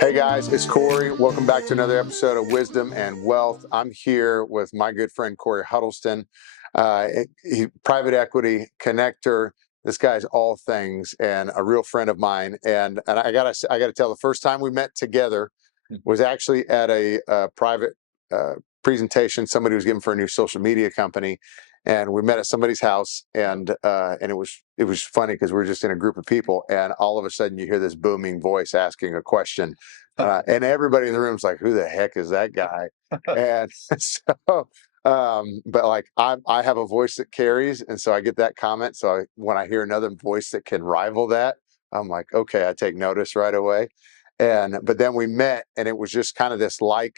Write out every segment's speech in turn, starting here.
Hey guys, it's Cory. Welcome back to another episode of Wisdom and Wealth. I'm here with my good friend Cory Huddleston, private equity connector. This guy's all things and a real friend of mine. And I gotta tell, the first time we met together was actually at a private presentation somebody was giving for a new social media company, and we met at somebody's house, and it was funny because we were just in a group of people, and all of a sudden you hear this booming voice asking a question, and everybody in the room's like, "Who the heck is that guy?" And so. But like I have a voice that carries, and so I get that comment. So when I hear another voice that can rival that, I'm like, okay, I take notice right away. But then we met, and it was just kind of this like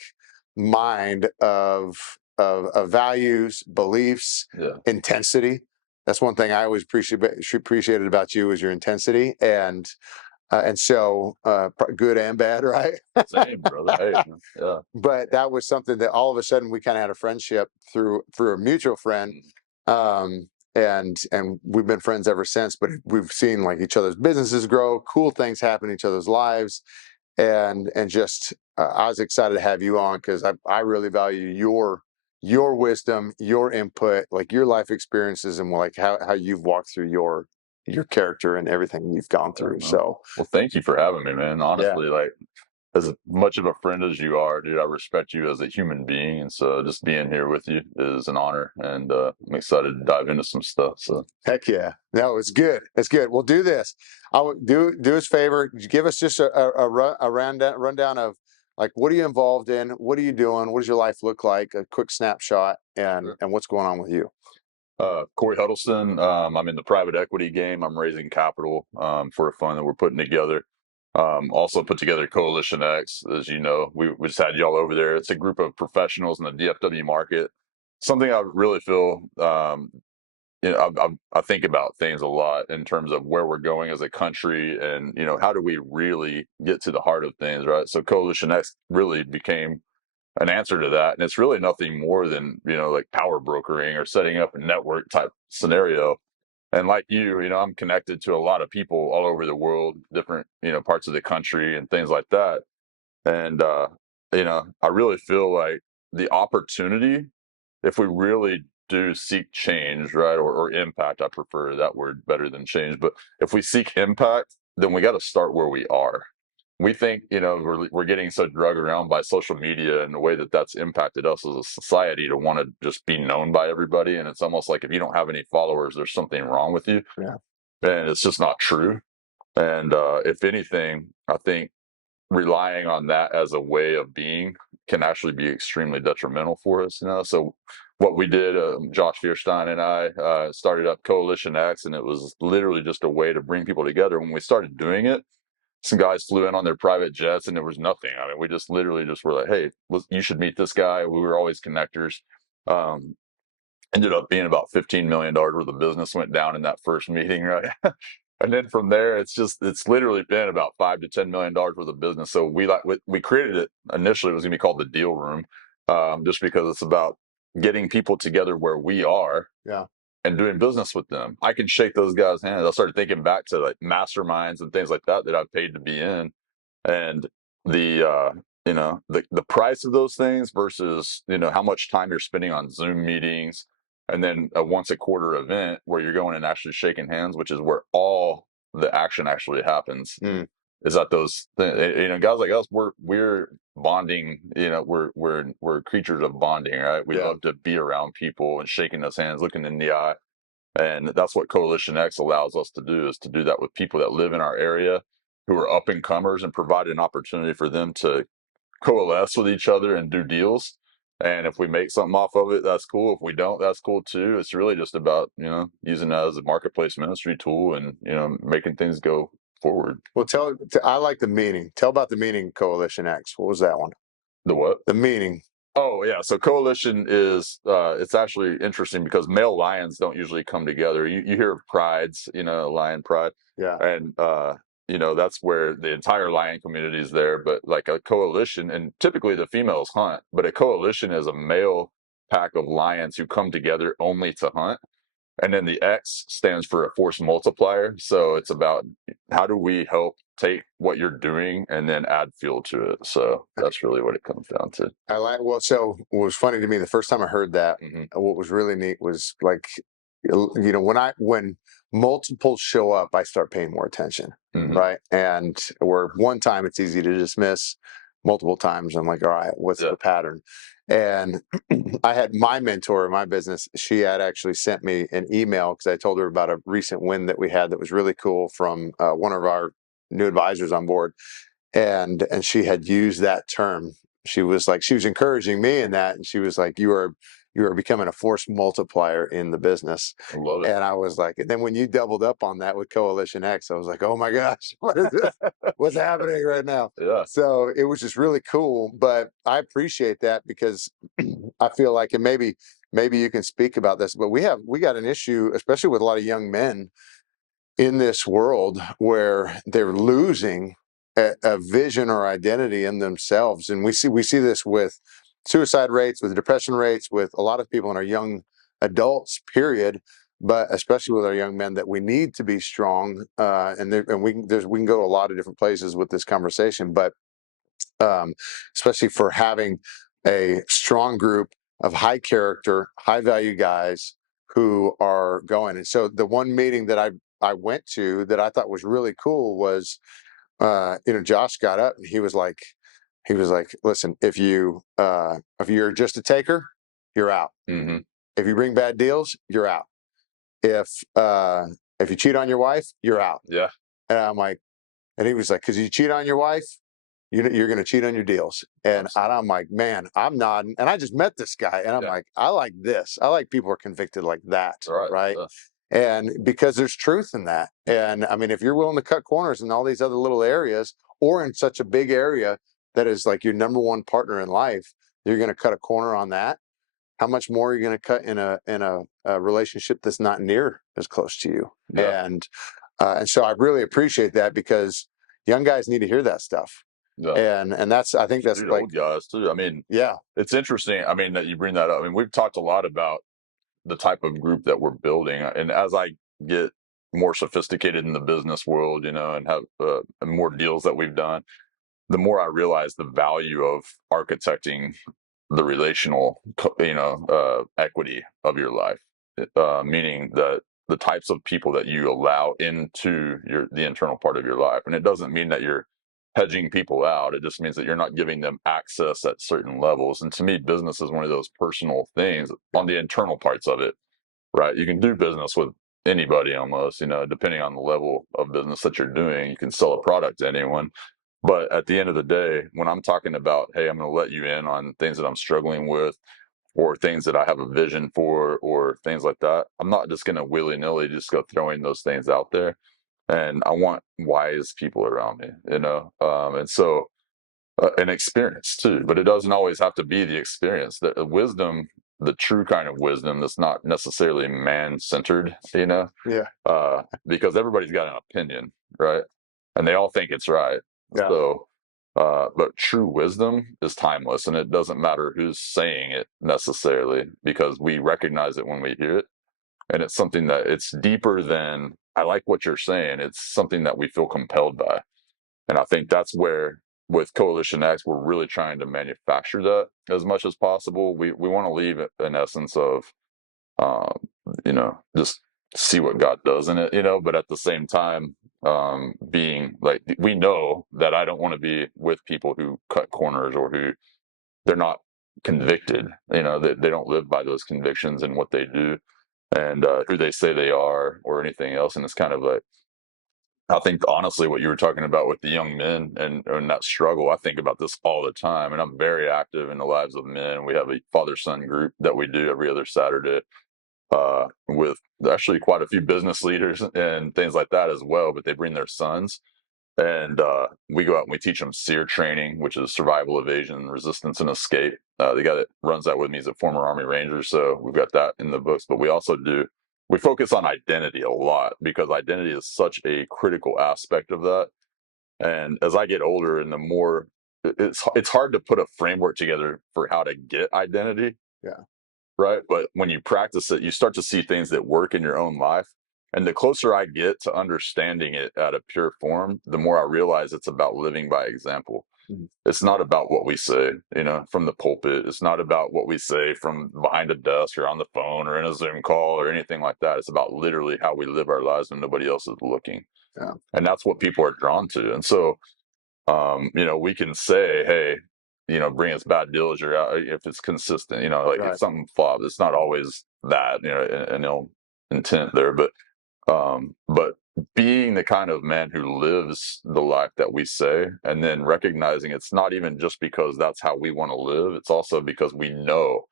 mind of values, beliefs, intensity. That's one thing I always appreciated about you is your intensity, and so good and bad, right? Same, brother. Hey, yeah. But that was something that all of a sudden we kind of had a friendship through a mutual friend. And we've been friends ever since, but we've seen like each other's businesses grow, cool things happen in each other's lives. And just I was excited to have you on because I really value your wisdom, your input, like your life experiences, and like how you've walked through your character and everything you've gone through. So Well, thank you for having me, man. yeah. Honestly, like as much of a friend as you are, dude, I respect you as a human being, and so just being here with you is an honor, and I'm excited to dive into some stuff. So Heck yeah. No, it's good. It's good. We'll do this. I would do us a favor. Give us just a rundown of like, what are you involved in? What are you doing? What does your life look like? A quick snapshot and what's going on with you. Cory Huddleston, I'm in the private equity game. I'm raising capital for a fund that we're putting together. Also put together Coalition X, as you know. We just had y'all over there. It's a group of professionals in the DFW market. Something I really feel, I think about things a lot in terms of where we're going as a country, and how do we really get to the heart of things, right? So Coalition X really became an answer to that, and it's really nothing more than like power brokering or setting up a network type scenario. And like I'm connected to a lot of people all over the world, different parts of the country and things like that. And I really feel like the opportunity, if we really do seek change, right, or impact, I prefer that word better than change, but if we seek impact, then we got to start where we are. We think we're getting so drugged around by social media and the way that that's impacted us as a society to want to just be known by everybody, and it's almost like if you don't have any followers, there's something wrong with you. Yeah. And it's just not true. And if anything, I think relying on that as a way of being can actually be extremely detrimental for us. So what we did, Josh Fierstein and I started up Coalition X, and it was literally just a way to bring people together. When we started doing it, some guys flew in on their private jets, and there was nothing. I mean, we just literally just were like, "Hey, you should meet this guy." We were always connectors. Um, Ended up being about $15 million worth of business went down in that first meeting, right? And then from there, it's literally been about $5 to $10 million worth of business. So we created it initially. It was going to be called the Deal Room, just because it's about getting people together where we are, Yeah. and doing business with them. I can shake those guys' hands. I started thinking back to like masterminds and things like that I've paid to be in, and the price of those things versus how much time you're spending on Zoom meetings, and then a once a quarter event where you're going and actually shaking hands, which is where all the action actually happens. Is that those guys like us, we're bonding, we're creatures of bonding, right? We love to be around people and shaking those hands, looking in the eye. And that's what Coalition X allows us to do, is to do that with people that live in our area who are up and comers, and provide an opportunity for them to coalesce with each other and do deals. And if we make something off of it, that's cool. If we don't, that's cool too. It's really just about, using that as a marketplace ministry tool, and, making things go forward. Well, I like the meaning. Tell about the meaning, Coalition X. What was that one? The what? The meaning. Oh yeah, so coalition is it's actually interesting because male lions don't usually come together. You hear of prides, lion pride, Yeah. and that's where the entire lion community is there. But like a coalition, and typically the females hunt, but a coalition is a male pack of lions who come together only to hunt. And then the X stands for a force multiplier. So it's about how do we help take what you're doing and then add fuel to it. So that's really what it comes down to. I like, well, so what was funny to me the first time I heard that, Hmm. what was really neat was like, when multiples show up, I start paying more attention, Hmm. right? And where one time it's easy to dismiss, multiple times I'm like, all right, what's Yeah. the pattern? And I had my mentor in my business. She had actually sent me an email because I told her about a recent win that we had that was really cool from one of our new advisors on board, and she had used that term. She was like, she was encouraging me in that, and she was like, you are becoming a force multiplier in the business. I love it. And I was like, and then when you doubled up on that with Coalition X, I was like, oh my gosh, what is this? What's happening right now? Yeah. So it was just really cool. But I appreciate that because I feel like, and maybe you can speak about this, but we got an issue, especially with a lot of young men in this world where they're losing a vision or identity in themselves. And we see this with suicide rates, with depression rates, with a lot of people in our young adults, period, but especially with our young men, that we need to be strong. And we can go a lot of different places with this conversation, but especially for having a strong group of high character, high value guys who are going. And so the one meeting that I went to that I thought was really cool was, Josh got up and he was like, listen, if you're just a taker, you're out. Hmm. If you bring bad deals, you're out. If uh, if you cheat on your wife, you're out. Yeah. And I'm like, and he was like, because you cheat on your wife, you're going to cheat on your deals. And Absolutely. I'm like, man, I'm nodding. And I just met this guy, and I'm Yeah. like, I like this. I like people who are convicted like that, All right. right? Yeah. And because there's truth in that. And I mean, if you're willing to cut corners in all these other little areas, or in such a big area that is like your number one partner in life, you're going to cut a corner on that. How much more are you going to cut in a relationship that's not near as close to you? Yeah. And so I really appreciate that because young guys need to hear that stuff. Yeah. And that's, I think that's Shoot, like, old guys too. I mean, yeah, it's interesting. I mean, that you bring that up. I mean, we've talked a lot about the type of group that we're building, and as I get more sophisticated in the business world, and have more deals that we've done, the more I realize the value of architecting the relational, equity of your life, meaning that the types of people that you allow into the internal part of your life. And it doesn't mean that you're hedging people out. It just means that you're not giving them access at certain levels. And to me, business is one of those personal things on the internal parts of it, right? You can do business with anybody almost, depending on the level of business that you're doing. You can sell a product to anyone. But at the end of the day, when I'm talking about, hey, I'm going to let you in on things that I'm struggling with, or things that I have a vision for, or things like that, I'm not just going to willy nilly just go throwing those things out there. And I want wise people around me, and so an experience too. But it doesn't always have to be the experience. The wisdom, the true kind of wisdom that's not necessarily man centered, yeah, because everybody's got an opinion, right? And they all think it's right. yeah, So, but true wisdom is timeless, and it doesn't matter who's saying it necessarily, because we recognize it when we hear it. And it's something that it's deeper than, I like what you're saying. It's something that we feel compelled by. And I think that's where, with Coalition X, we're really trying to manufacture that as much as possible. We want to leave an essence of, um, just see what God does in it, but at the same time, being like, we know that I don't want to be with people who cut corners, or who they're not convicted, they don't live by those convictions in what they do, and who they say they are, or anything else. And it's kind of like, I think honestly, what you were talking about with the young men and that struggle, I think about this all the time. And I'm very active in the lives of men. We have a father son group that we do every other Saturday, with actually quite a few business leaders and things like that as well. But they bring their sons, and we go out and we teach them SEER training, which is survival, evasion, resistance, and escape. The guy that runs that with me is a former Army Ranger, so we've got that in the books. But we focus on identity a lot, because identity is such a critical aspect of that. And as I get older, and the more, it's hard to put a framework together for how to get identity, yeah, right? But when you practice it, you start to see things that work in your own life. And the closer I get to understanding it at a pure form, the more I realize it's about living by example. Mhm. It's not about what we say, from the pulpit. It's not about what we say from behind a desk or on the phone or in a Zoom call or anything like that. It's about literally how we live our lives when nobody else is looking. Yeah. And that's what people are drawn to. And so, we can say, hey, bring us bad deals or if it's consistent, like if Right. something flops, it's not always that, an ill intent there, but being the kind of man who lives the life that we say, and then recognizing it's not even just because that's how we want to live, it's also because we know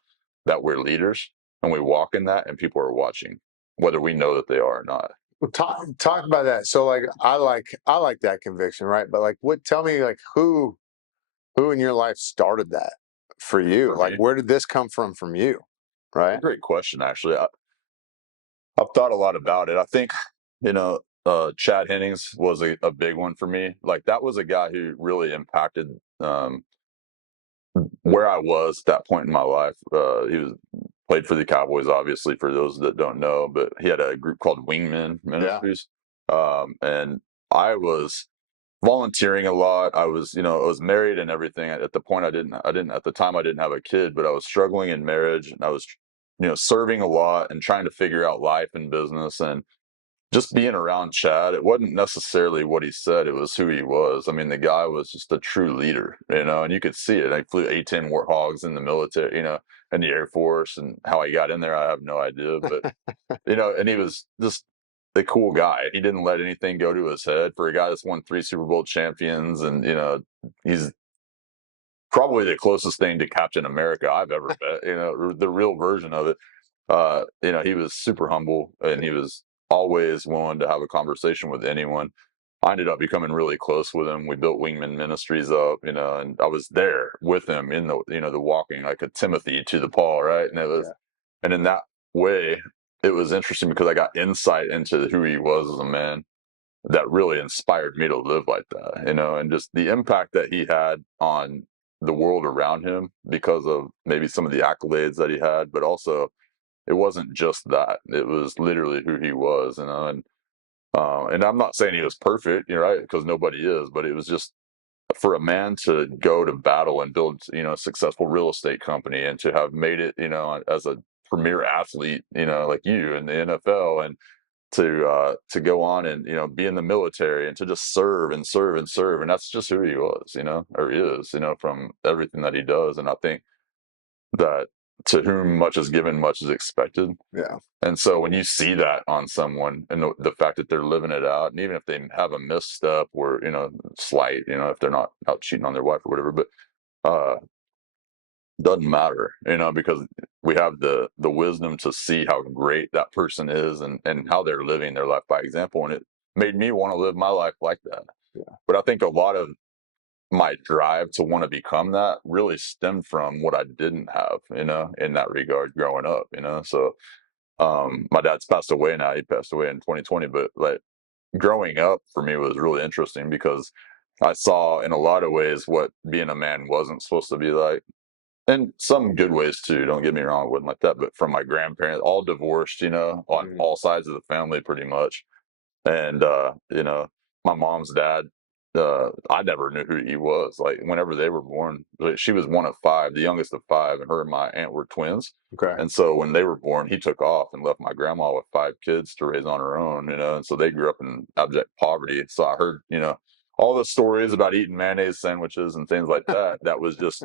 that we're leaders and we walk in that and people are watching, whether we know that they are or not. Well, talk about that. So like I like that conviction, right? But like what tell me like who in your life started that for you? For Like me, where did this come from you? a Right? great question, actually. I've thought a lot about it. I think, Chad Hennings was a big one for me. Like that was a guy who really impacted where I was at that point in my life. He was played for the Cowboys, obviously, for those that don't know, but he had a group called Wingman Yeah. Ministries. And I was volunteering a lot. I was married and everything. At the point, at the time, I didn't have a kid, but I was struggling in marriage and I was, serving a lot and trying to figure out life and business. And just being around Chad, it wasn't necessarily what he said, it was who he was. I mean, the guy was just a true leader, and you could see it. I flew A-10 Warthogs in the military, in the Air Force, and how he got in there, I have no idea. But, and he was just a cool guy. He didn't let anything go to his head for a guy that's won 3 Super Bowl champions. And, he's probably the closest thing to Captain America I've ever met, the real version of it. He was super humble and he was always willing to have a conversation with anyone. I ended up becoming really close with him. We built Wingman Ministries up, and I was there with him in the walking, like a Timothy to the Paul, right? Yeah. And in that way, it was interesting because I got insight into who he was as a man that really inspired me to live like that, and just the impact that he had on the world around him because of maybe some of the accolades that he had, but also it wasn't just that. It was literally who he was, and I'm not saying he was perfect, right? Because nobody is, but it was just for a man to go to battle and build, a successful real estate company and to have made it, as a premier athlete, like you in the NFL, and to go on and be in the military and to just serve and serve and serve, and that's just who he was, or is, from everything that he does. And I think that to whom much is given, much is expected. Yeah. And so when you see that on someone and the fact that they're living it out, and even if they have a misstep or, slight, if they're not out cheating on their wife or whatever, but uh, doesn't matter, because we have the wisdom to see how great that person is and how they're living their life by example. And it made me want to live my life like that. Yeah. But I think a lot of my drive to want to become that really stemmed from what I didn't have, in that regard growing up, So my dad's passed away now. He passed away in 2020, but like growing up for me was really interesting because I saw in a lot of ways what being a man wasn't supposed to be like. And some good ways too, don't get me wrong, it wasn't like that. But from my grandparents, all divorced, on Mhm. all sides of the family pretty much. And my mom's dad, I never knew who he was. Like whenever they were born, like, she was one of five, the youngest of five, and her and my aunt were twins. Okay. And so when they were born, he took off and left my grandma with five kids to raise on her own, and so they grew up in abject poverty. So I heard, all the stories about eating mayonnaise sandwiches and things like that. That was just,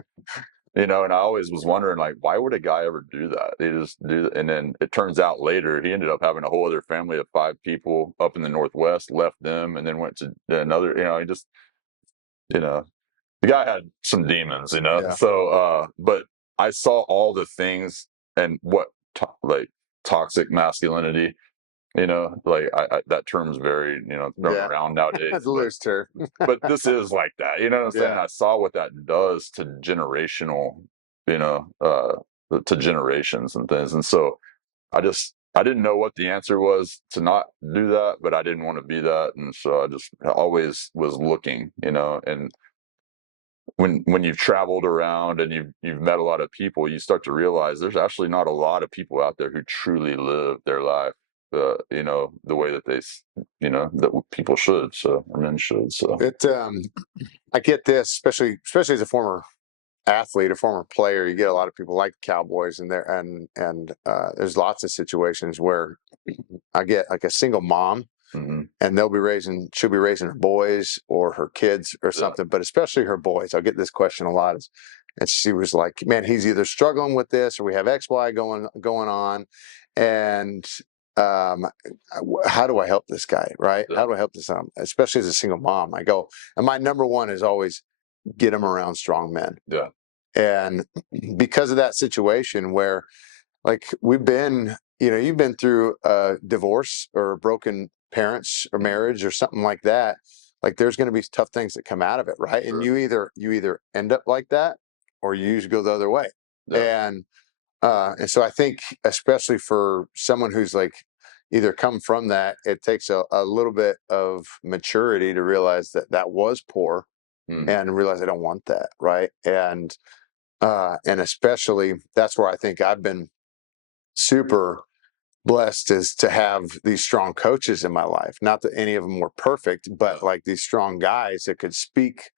and I always was wondering, like, why would a guy ever do that? They just do, and then it turns out later he ended up having a whole other family of five people up in the Northwest, left them, and then went to another. He just, you know, the guy had some demons, Yeah. So, but I saw all the things and what like toxic masculinity. Like that term's very thrown Yeah. around That's nowadays, a loose term. but this is like that. You know what I'm saying? Yeah. I saw what that does to generational, you know, uh, to generations and things. And so I didn't know what the answer was to not do that, but I didn't want to be that. And so I always was looking, and when you've traveled around and you've met a lot of people, you start to realize there's actually not a lot of people out there who truly live their life the way that that people should, so, or men should. So It I get this, especially as a former athlete, a former player. You get a lot of people like Cowboys, and there and there's lots of situations where I get like a single mom, hmm and she'll be raising her boys or her kids or yeah, something, but especially her boys. I'll get this question a lot, and she was like, man, he's either struggling with this or we have XY going on, and um how do I help this guy, right? yeah, How do I help this, especially as a single mom? I go, and my number one is always get him around strong men. yeah, And because of that situation where, like, you've been through a divorce or broken parents or mhm, marriage or something like that. Like, there's going to be tough things that come out of it, right? And sure, you either end up like that, or you usually go the other way. yeah, And so I think, especially for someone who's like either come from that, it takes a little bit of maturity to realize that that was poor, mhm, and realize I don't want that, right? And especially, that's where I think I've been super blessed, is to have these strong coaches in my life. Not that any of them were perfect, yeah, but like these strong guys that could speak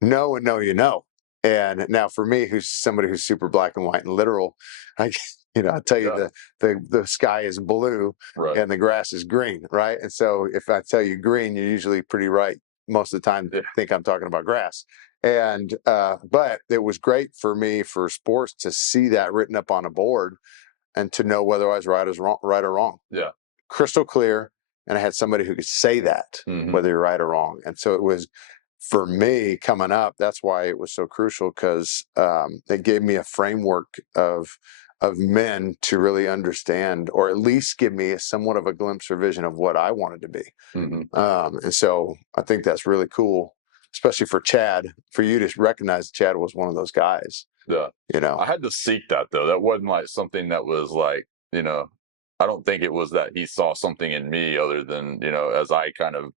no and no, and now for me, who's somebody who's super black and white and literal, I I tell you, yeah, the sky is blue right, and the grass is green, right? And so if I tell you green, you're usually pretty right most of the time. yeah, Think I'm talking about grass. And but it was great for me, for sports, to see that written up on a board and to know whether I was right or wrong, yeah, crystal clear. And I had somebody who could say that, hmm whether you're right or wrong. And so it was, for me coming up, that's why it was so crucial, because it gave me a framework of men to really understand, or at least give me somewhat of a glimpse or vision of what I wanted to be. hmm And so I think that's really cool, especially for Chad, for you to recognize Chad was one of those guys, yeah. you know? I had to seek that though. That wasn't like something that was like, I don't think it was that he saw something in me other than, as I kind of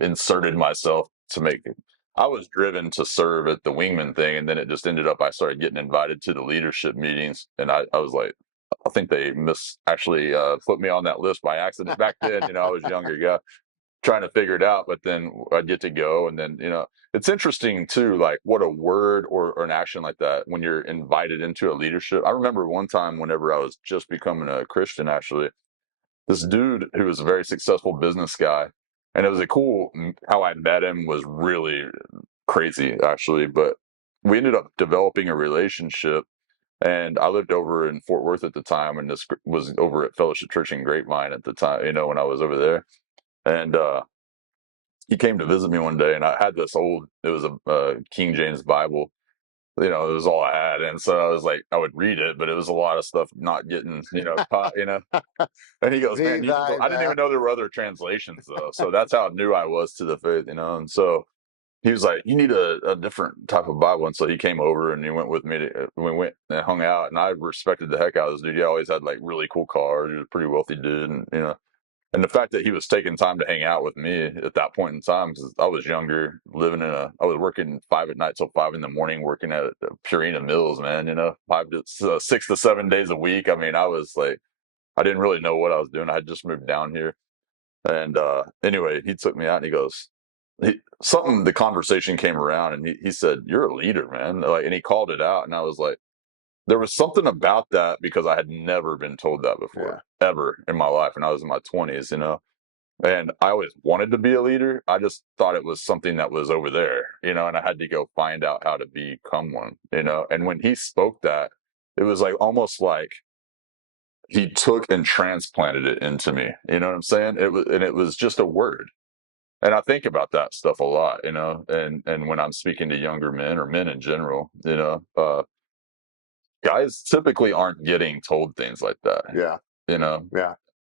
inserted myself to make it. I was driven to serve at the wingman thing, and then it just ended up I started getting invited to the leadership meetings, and I was like, I think they actually put me on that list by accident. Back then, I was younger guy trying to figure it out, but then I'd get to go, and then it's interesting too, like what a word or an action like that when you're invited into a leadership. I remember one time whenever I was just becoming a Christian, actually, this dude who was a very successful business guy, and it was a cool how I met him was really crazy actually, but we ended up developing a relationship. And I lived over in Fort Worth at the time, and this was over at Fellowship Church in Grapevine at the time, when I was over there. And he came to visit me one day, and I had this it was a King James Bible. It was all I had, and so I was like, I would read it, but it was a lot of stuff not getting, caught. And he goes, Thee, man, thy, I didn't thou. even know there were other translations though, so that's how new I was to the faith, And so he was like, you need a different type of Bible, and so he came over and he went with me. We went and hung out, and I respected the heck out of this dude. He always had like really cool cars. He was a pretty wealthy dude, and and the fact that he was taking time to hang out with me at that point in time, because I was younger, I was working 5 at night till 5 in the morning, working at Purina Mills, man, 6 to 7 days a week. I mean, I was like, I didn't really know what I was doing. I had just moved down here. And anyway, he took me out and he goes, the conversation came around and he said, you're a leader, man. Like, and he called it out. And I was like, there was something about that because I had never been told that Yeah, before, ever in my life. And I was in my 20s, and I always wanted to be a leader. I just thought it was something that was over there, and I had to go find out how to become one. And when he spoke that, it was like almost like he took and transplanted it into me. You know what I'm saying? It was just a word. And I think about that stuff a lot, and when I'm speaking to younger men or men in general, guys typically aren't getting told things like that. yeah, You know, yeah,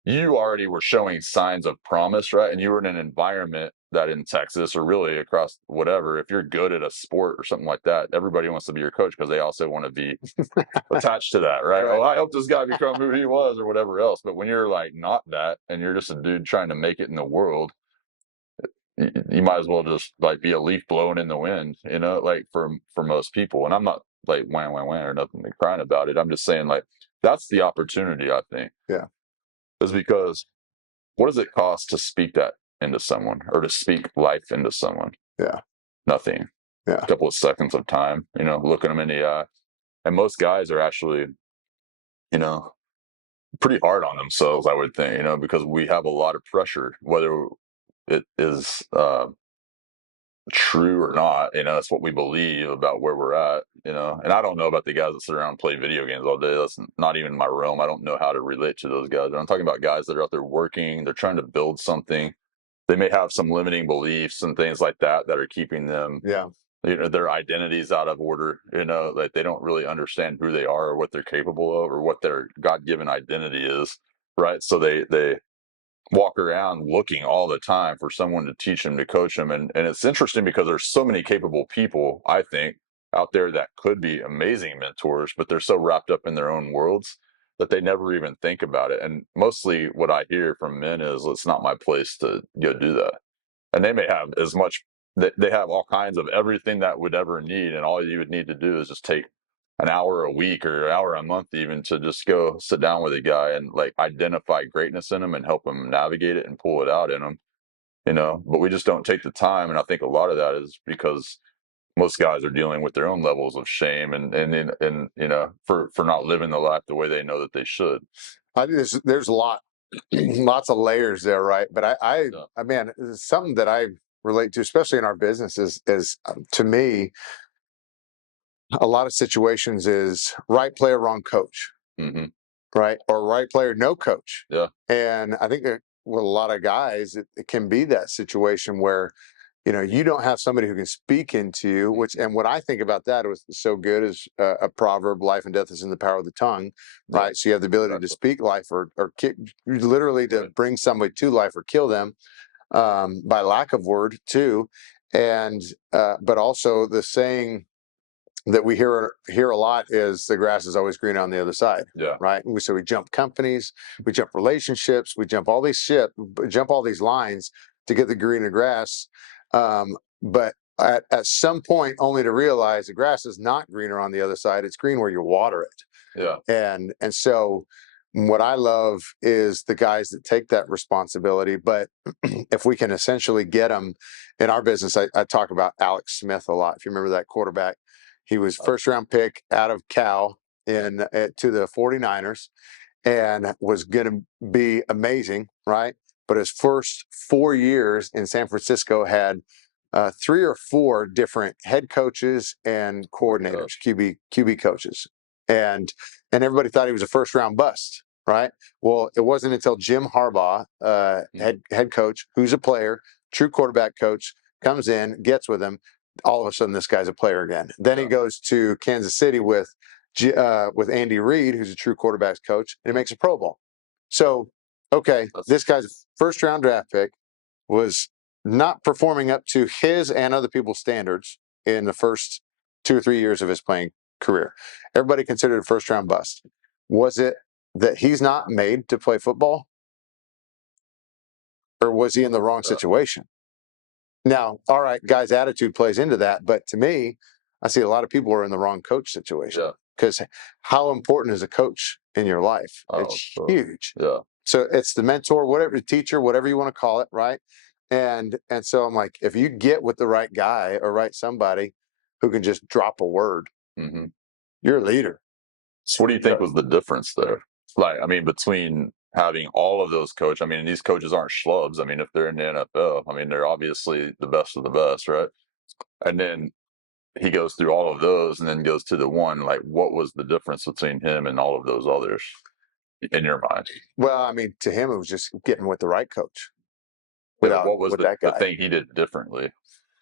you already were showing signs of promise, right? And you were in an environment that in Texas or really across whatever, if you're good at a sport or something like that, everybody wants to be your coach because they also want to be attached to that, right? right. Oh, I hope this guy become who he was or whatever else. But when you're like not that and you're just a dude trying to make it in the world, you might as well just like be a leaf blowing in the wind, like for most people. And I'm not like wham wham wham or nothing crying about it. I'm just saying like that's the opportunity I think Yeah, is because what does it cost to speak that into someone or to speak life into someone? Yeah. Nothing. Yeah. A couple of seconds of time, looking them in the eye. And most guys are actually, you know, pretty hard on themselves, I would think, because we have a lot of pressure, whether it is true or not. That's what we believe about where we're at. And I don't know about the guys that sit around and play video games all day. That's not even my realm. I don't know how to relate to those guys. But I'm talking about guys that are out there working. They're trying to build something. They may have some limiting beliefs and things like that are keeping them, Yeah. their identities out of order. Like they don't really understand who they are or what they're capable of or what their God-given identity is, right? So they walk around looking all the time for someone to teach them, to coach them. And it's interesting because there's so many capable people, I think, out there that could be amazing mentors, but they're so wrapped up in their own worlds that they never even think about it. And mostly what I hear from men is, it's not my place to go do that. And they may have as much, they have all kinds of everything that would ever need. And all you would need to do is just take an hour a week or an hour a month even to just go sit down with a guy and like identify greatness in him and help him navigate it and pull it out in him, but we just don't take the time. And I think a lot of that is because most guys are dealing with their own levels of shame and for not living the life the way they know that they should. I think there's a lot, lots of layers there, right? But I man, something that I relate to, especially in our business, is to me, a lot of situations is right player, wrong coach, Mm-hmm. right? Or right player, no coach. Yeah. And I think that with a lot of guys, it can be that situation where, you don't have somebody who can speak into you, and what I think about that was so good is a proverb: life and death is in the power of the tongue, right? Yeah, So you have the ability to speak life or literally to bring somebody to life or kill them by lack of word too. And, but also the saying that we hear a lot is the grass is always greener on the other side. Yeah. Right. And so we jump companies, we jump relationships, we jump all these jump all these lines to get the greener grass. But at some point, only to realize the grass is not greener on the other side. It's green where you water it. Yeah. And so what I love is the guys that take that responsibility. But if we can essentially get them in our business, I talk about Alex Smith a lot. If you remember that quarterback, he was first round pick out of Cal to the 49ers and was going to be amazing, right? But his first 4 years in San Francisco had 3 or 4 different head coaches and coordinators, QB coaches, and everybody thought he was a first round bust, right? Well, it wasn't until Jim Harbaugh, head coach, who's a player, true quarterback coach, comes in, gets with him. All of a sudden, this guy's a player again. Then he goes to Kansas City with Andy Reid, who's a true quarterbacks coach, and he makes a Pro Bowl. So, okay, this guy's first round draft pick was not performing up to his and other people's standards in the first 2 or 3 years of his playing career. Everybody considered a first round bust. Was it that he's not made to play football? Or was he in the wrong situation? Now, all right, guy's attitude plays into that, but to me, I see a lot of people are in the wrong coach situation. Yeah. Because how important is a coach in your life? It's huge. Yeah. So it's the mentor, whatever, teacher, whatever you want to call it, right? And so I'm like, if you get with the right guy or right somebody who can just drop a word, Mm-hmm. you're a leader. So what do you think was the difference there? Like, I mean, between having all of those coaches, I mean, these coaches aren't schlubs. I mean, if they're in the NFL, I mean, they're obviously the best of the best, right? And then he goes through all of those and then goes to the one. Like, what was the difference between him and all of those others in your mind? Well, I mean, to him, it was just getting with the right coach. What was With that the guy. thing he did differently?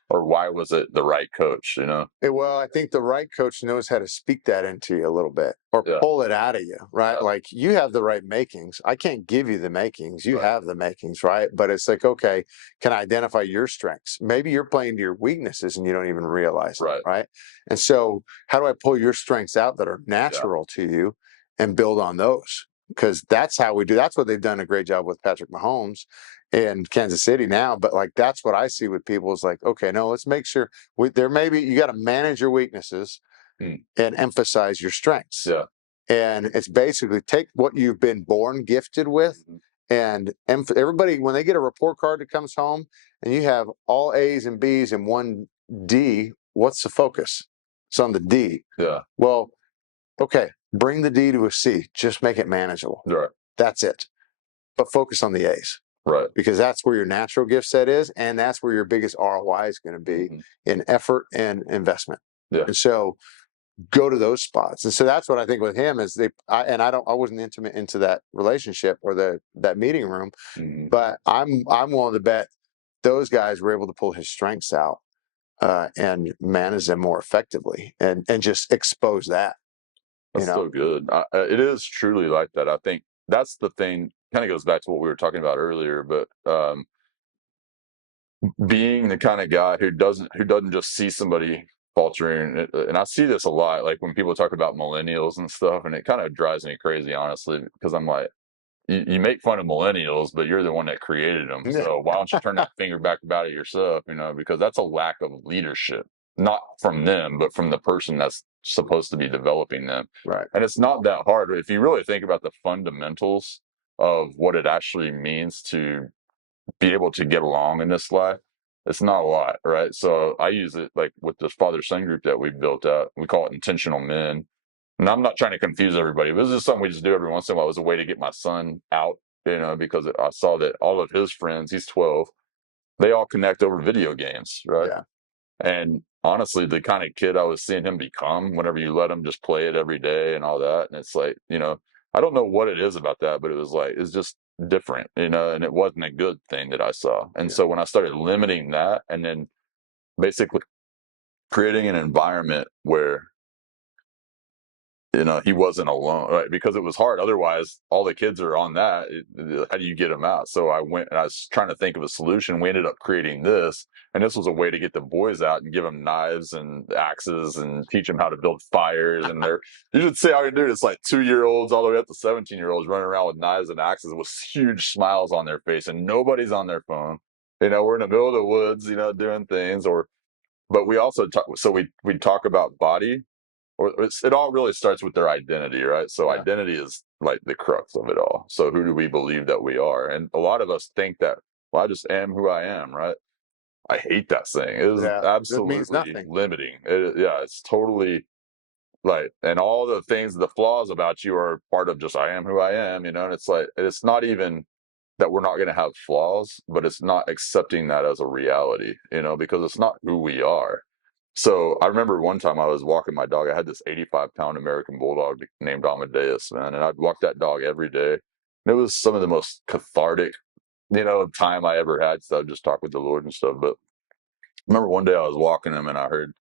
Or why was it the right coach, Well, I think the right coach knows how to speak that into you a little bit or pull it out of you, right? Yeah. Like you have the right makings. I can't give you the makings. You Right. have the makings, right? But it's like, okay, can I identify your strengths? Maybe you're playing to your weaknesses and you don't even realize it, right? And so how do I pull your strengths out that are natural to you and build on those? Because that's how we do. That's what they've done a great job with Patrick Mahomes in Kansas City now. But like, that's what I see with people is like, okay, no, let's make sure there may be, you got to manage your weaknesses and emphasize your strengths. Yeah. And it's basically take what you've been born gifted with And everybody, when they get a report card that comes home and you have all A's and B's and one D, what's the focus? It's on the D. Yeah. Well, okay, bring the D to a C. Just make it manageable. Right. That's it. But focus on the A's. Right. Because that's where your natural gift set is, and that's where your biggest ROI is going to be in effort and investment. Yeah. And so go to those spots. And so that's what I think with him is I wasn't intimate into that relationship or that meeting room, but I'm willing to bet those guys were able to pull his strengths out and manage them more effectively and just expose that. That's so good. It is truly like that. I think that's the thing. Kind of goes back to what we were talking about earlier, but being the kind of guy who doesn't just see somebody faltering, and I see this a lot, like when people talk about millennials and stuff, and it kind of drives me crazy, honestly, because I'm like, you make fun of millennials, but you're the one that created them. So why don't you turn that finger back about it yourself? Because that's a lack of leadership, not from them, but from the person that's supposed to be developing them. Right. And it's not that hard if you really think about the fundamentals of what it actually means to be able to get along in this life. It's not a lot, right? So I use it like with this father-son group that we built out. We call it intentional men. And I'm not trying to confuse everybody. This is something we just do every once in a while. It was a way to get my son out, because I saw that all of his friends, he's 12, they all connect over video games, right? Yeah. And honestly, the kind of kid I was seeing him become whenever you let him just play it every day and all that. And it's like, I don't know what it is about that, but it was like, it's just different, and it wasn't a good thing that I saw. And so when I started limiting that and then basically creating an environment where he wasn't alone, right? Because it was hard. Otherwise, all the kids are on that. How do you get them out? So I went and I was trying to think of a solution. We ended up creating this, and this was a way to get the boys out and give them knives and axes and teach them how to build fires. And you should see how you do it. It's like 2-year-olds all the way up to 17-year-olds running around with knives and axes with huge smiles on their face, and nobody's on their phone. We're in the middle of the woods, doing things. But we also talk. So we talk about body. It all really starts with their identity, right? So identity is like the crux of it all. So who do we believe that we are? And a lot of us think that, well, I just am who I am, right? I hate that saying. It is It means absolutely nothing. limiting. It's totally like, and all the things, the flaws about you are part of just I am who I am, and it's like, it's not even that we're not going to have flaws, but it's not accepting that as a reality, because it's not who we are. So I remember one time I was walking my dog. I had this 85-pound American Bulldog named Amadeus, man, and I'd walk that dog every day. And it was some of the most cathartic, time I ever had. So I'd just talk with the Lord and stuff. But I remember one day I was walking him and I heard,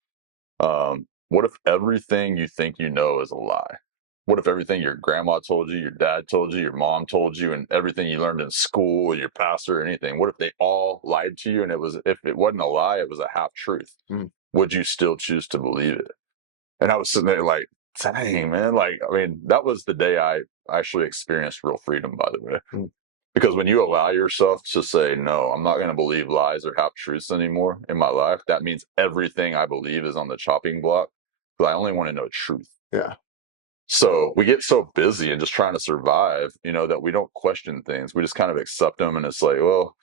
what if everything you think you know is a lie? What if everything your grandma told you, your dad told you, your mom told you, and everything you learned in school, your pastor, or anything? What if they all lied to you, and if it wasn't a lie, it was a half truth? Would you still choose to believe it? And I was sitting there like, dang, man. Like, I mean, that was the day I actually experienced real freedom, by the way. Because when you allow yourself to say, no, I'm not going to believe lies or half truths anymore in my life, that means everything I believe is on the chopping block. Because I only want to know truth. Yeah. So we get so busy and just trying to survive, that we don't question things. We just kind of accept them. And it's like, well,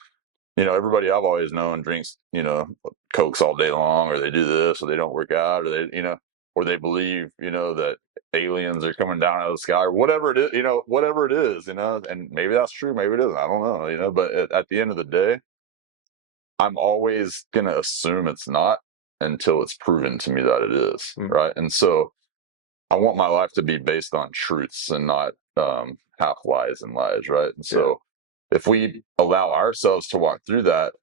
everybody I've always known drinks, Cokes all day long, or they do this, or they don't work out, or or they believe, that aliens are coming down out of the sky, or whatever it is, and maybe that's true, maybe it isn't. I don't know, but at the end of the day, I'm always going to assume it's not until it's proven to me that it is. Right. And so I want my life to be based on truths and not half lies and lies. Right. And so if we allow ourselves to walk through that,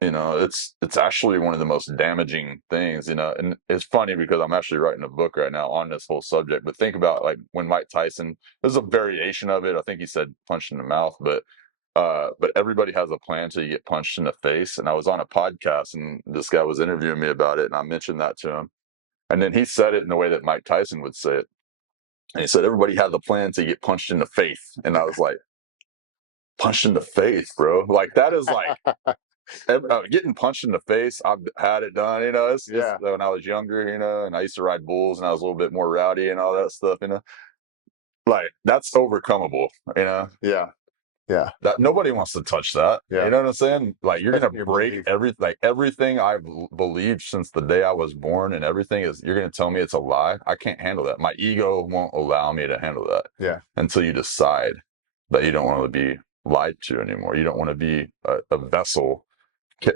it's actually one of the most damaging things, and it's funny because I'm actually writing a book right now on this whole subject. But think about like when Mike Tyson, there's a variation of it. I think he said punched in the mouth, but everybody has a plan till you get punched in the face. And I was on a podcast and this guy was interviewing me about it, and I mentioned that to him. And then he said it in the way that Mike Tyson would say it. And he said, everybody has a plan to get punched in the face. And I was like, punched in the face, bro. Like that is like, getting punched in the face. I've had it done, it's when I was younger, and I used to ride bulls and I was a little bit more rowdy and all that stuff, like that's overcomable, Yeah. Yeah. That nobody wants to touch that. Yeah. You know what I'm saying? Like you're That's gonna your break belief. everything I've believed since the day I was born, and everything is you're gonna tell me it's a lie. I can't handle that. My ego won't allow me to handle that. Yeah. Until you decide that you don't want to be lied to anymore. You don't want to be a vessel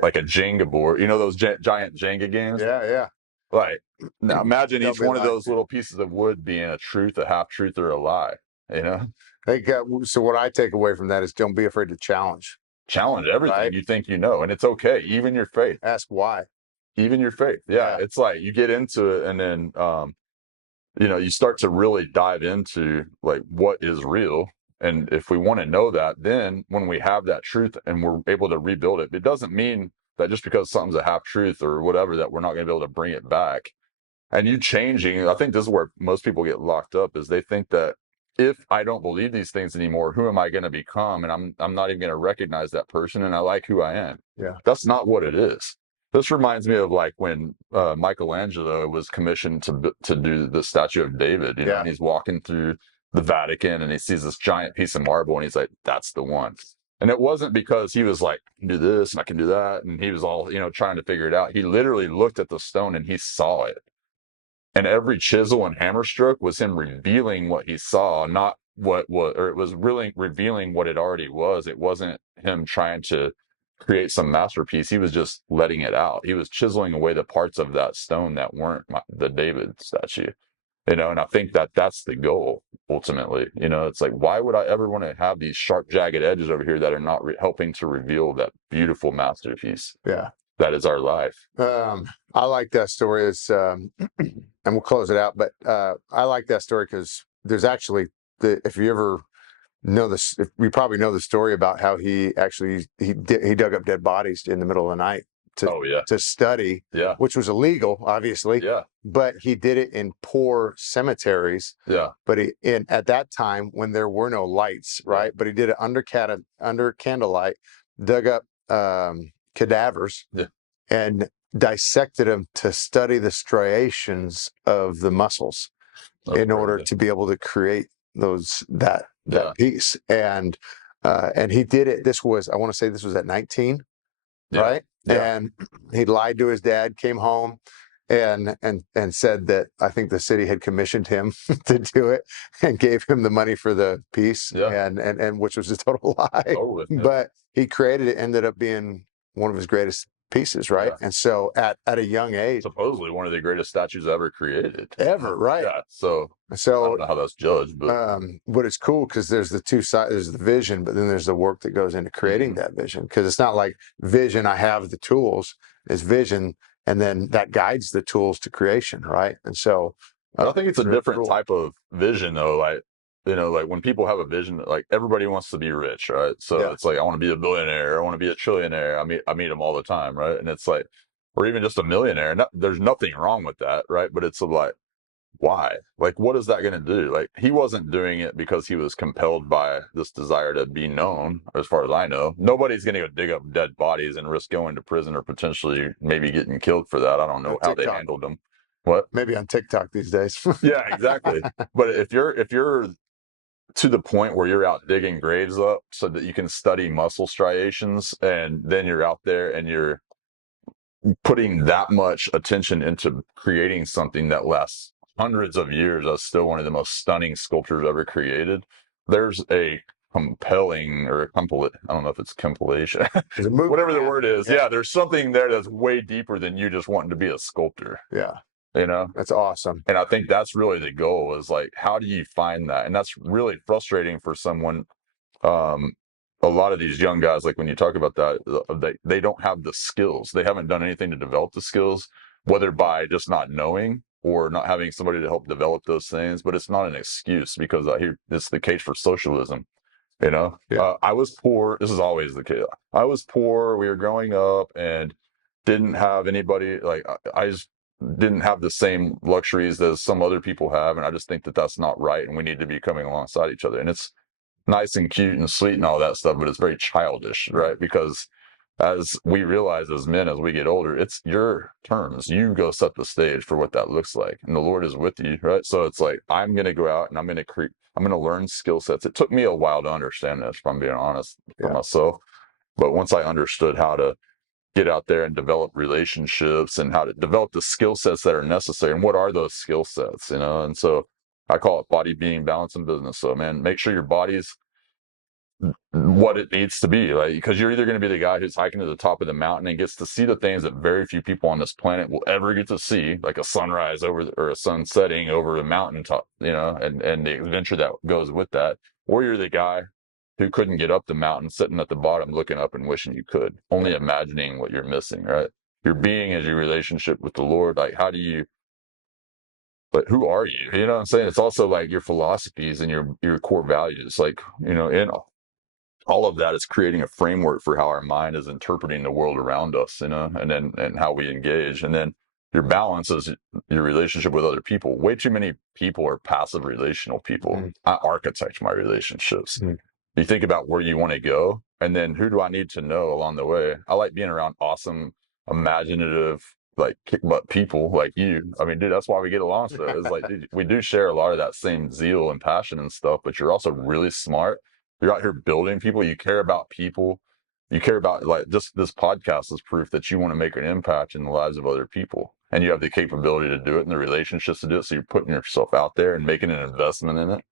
like a Jenga board. You know those giant Jenga games? Yeah. Yeah. Like now imagine Don't each be one of lied those to. little pieces of wood being a truth, a half truth, or a lie. You know, So what I take away from that is don't be afraid to challenge. challenge everything Right. you think you know, and it's okay. Even your faith. Ask why. Even your faith. Yeah, Yeah. it's like you get into it, and then you start to really dive into like what is real. And if we want to know that, then when we have that truth and we're able to rebuild it, it doesn't mean that just because something's a half truth or whatever that we're not going to be able to bring it back. And you changing, I think this is where most people get locked up, is they think that if I don't believe these things anymore, who am I going to become? And I'm not even going to recognize that person, and I like who I am. Yeah. That's not what it is. This reminds me of like when Michelangelo was commissioned to do the statue of David, Yeah. and he's walking through the Vatican and he sees this giant piece of marble and he's like, that's the one. And it wasn't because he was like, I can do this and I can do that. And he was all, trying to figure it out. He literally looked at the stone and he saw it. And every chisel and hammer stroke was him revealing what he saw, not or it was really revealing what it already was. It wasn't him trying to create some masterpiece. He was just letting it out. He was chiseling away the parts of that stone that weren't the David statue, and I think that that's the goal ultimately. It's like, why would I ever want to have these sharp, jagged edges over here that are not helping to reveal that beautiful masterpiece? Yeah. That is our life. I like that story. It's and we'll close it out. But I like that story because there's actually if you ever know this, if you probably know the story about how he actually he dug up dead bodies in the middle of the night to study, Yeah, which was illegal, obviously. yeah, But he did it in poor cemeteries. yeah, But at that time when there were no lights, right? yeah. But he did it under candlelight, dug up cadavers, Yeah. and dissected them to study the striations of the muscles in order to be able to create that piece. And he did it. I want to say this was at 19, right? Yeah. And he lied to his dad, came home and said that I think the city had commissioned him to do it and gave him the money for the piece. Yeah. And which was a total lie. Totally. Yeah. But he created it, ended up being one of his greatest pieces, right? Yeah. And so at a young age, supposedly one of the greatest statues ever created. right? Yeah. So I don't know how that's judged, but it's cool because there's the two sides. There's the vision, but then there's the work that goes into creating that vision. Because it's not like vision, I have the tools. It's vision, and then that guides the tools to creation, right? And so I think it's a really different cool type of vision, though. Like, like when people have a vision, like everybody wants to be rich, right? So Yeah. it's like, I want to be a billionaire, I want to be a trillionaire. I meet them all the time, right? And it's like, or even just a millionaire. There's nothing wrong with that, right? But it's like, why? Like, what is that going to do? Like, he wasn't doing it because he was compelled by this desire to be known, as far as I know. Nobody's going to go dig up dead bodies and risk going to prison or potentially maybe getting killed for that. I don't know how they handled them. What? Maybe on TikTok these days. Yeah, exactly. But if you're to the point where you're out digging graves up so that you can study muscle striations, and then you're out there and you're putting that much attention into creating something that lasts hundreds of years, that's still one of the most stunning sculptures ever created. There's a compelling or I don't know if it's compilation, whatever the word is. Yeah, there's something there that's way deeper than you just wanting to be a sculptor. Yeah. That's awesome. And I think that's really the goal, is like, how do you find that? And that's really frustrating for someone. A lot of these young guys, like when you talk about that, they don't have the skills. They haven't done anything to develop the skills, whether by just not knowing or not having somebody to help develop those things. But it's not an excuse, because I hear it's the case for socialism. I was poor. This is always the case. I was poor. We were growing up and didn't have anybody. Like, I just didn't have the same luxuries as some other people have. And I just think that that's not right. And we need to be coming alongside each other. And it's nice and cute and sweet and all that stuff, but it's very childish, right? Because as we realize as men, as we get older, it's your terms. You go set the stage for what that looks like, and the Lord is with you, right? So it's like, I'm going to go out and I'm going to learn skill sets. It took me a while to understand this, if I'm being honest, for myself. But once I understood how to get out there and develop relationships and how to develop the skill sets that are necessary, and what are those skill sets, and so I call it body, being, balance, and business. So, man, make sure your body's what it needs to be, like, because you're either going to be the guy who's hiking to the top of the mountain and gets to see the things that very few people on this planet will ever get to see, like a sunrise or a sun setting over a mountaintop, and the adventure that goes with that, or you're the guy who couldn't get up the mountain, sitting at the bottom looking up and wishing you could, only imagining what you're missing, right? Your being is your relationship with the Lord. Like, but who are you? You know what I'm saying? It's also like your philosophies and your core values, like, in all of that is creating a framework for how our mind is interpreting the world around us, and how we engage. And then your balance is your relationship with other people. Way too many people are passive relational people. I architect my relationships. You think about where you want to go, and then who do I need to know along the way? I like being around awesome, imaginative, like kick butt people like you. I mean, dude, that's why we get along. So it's like, dude, we do share a lot of that same zeal and passion and stuff, but you're also really smart. You're out here building people. You care about people. You care about, like, this podcast is proof that you want to make an impact in the lives of other people, and you have the capability to do it and the relationships to do it. So you're putting yourself out there and making an investment in it,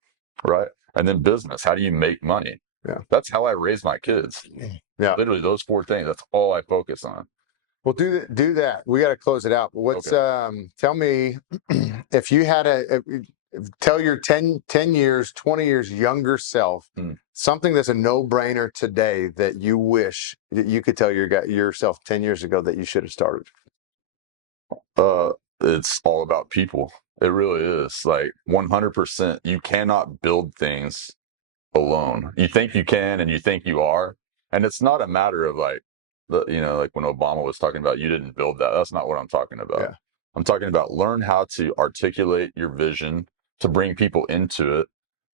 right? And then business. How do you make money? Yeah. That's how I raise my kids. Yeah. Literally those 4 things. That's all I focus on. Well, do that. We got to close it out. But what's tell me if you had tell your 10 years, 20 years younger self something that's a no-brainer today that you wish that you could tell yourself 10 years ago that you should have started. It's all about people. It really is. Like, 100%. You cannot build things alone. You think you can, and you think you are, and it's not a matter of like like when Obama was talking about, you didn't build that. That's not what I'm talking about. Yeah. I'm talking about learn how to articulate your vision, to bring people into it,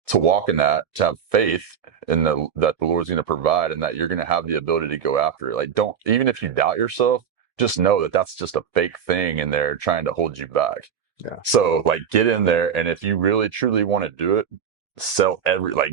to walk in that, to have faith in that the Lord's going to provide, and that you're going to have the ability to go after it. Like, don't, even if you doubt yourself, just know that that's just a fake thing in there trying to hold you back. Yeah. So, like, get in there, and if you really truly want to do it,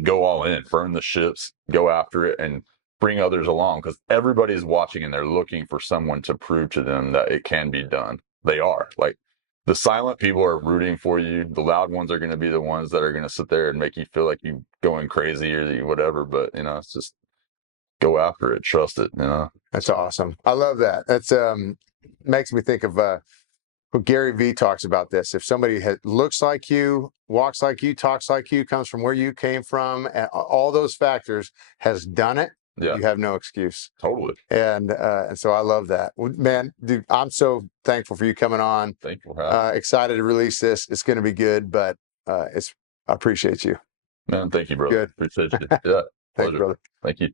go all in, burn the ships, go after it, and bring others along, because everybody's watching and they're looking for someone to prove to them that it can be done. They are. Like, the silent people are rooting for you. The loud ones are going to be the ones that are going to sit there and make you feel like you're going crazy or whatever. But, it's just go after it. Trust it, That's awesome. I love that. That's makes me think of Gary Vee talks about this. If somebody looks like you, walks like you, talks like you, comes from where you came from, and all those factors, has done it, you have no excuse. Totally. And so I love that. Man, dude, I'm so thankful for you coming on. Thankful for having me. Excited to release this. It's going to be good, but I appreciate you. Man, thank you, brother. Good. Appreciate you. Yeah. Thanks, brother. Thank you.